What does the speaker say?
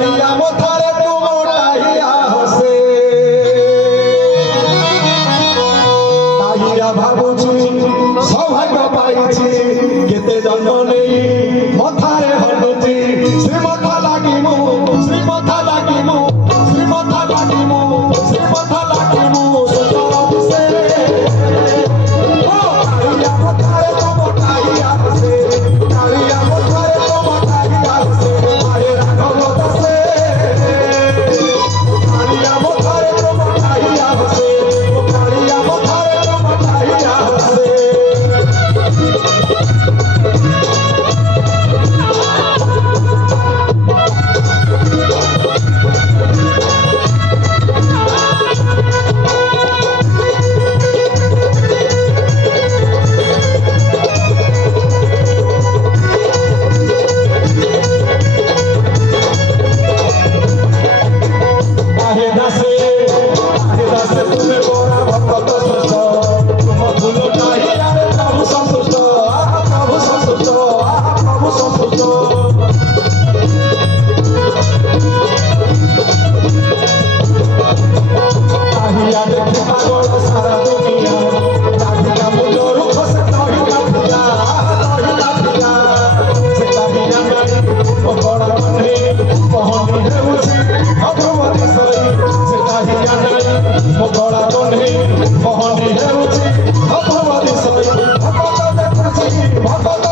कालिया मथारे तुम टाहिया हसे टाहिया भाबुची सौभाग्य पाइछि केते जन्म नहीं मथारे हलुची श्रीमथा लागिमु श्रीमथा लागिमु श्रीमथा लागिमु श्रीमथा लागिमु सुतराम से ओ कालिया मथारे तुम टाहिया हसे कालिया मथारे तुम टाहिया हसे मारे राघव दसे कालिया मथारे तुम टाहिया हसे कालिया मथारे तुम टाहिया हसे भगवती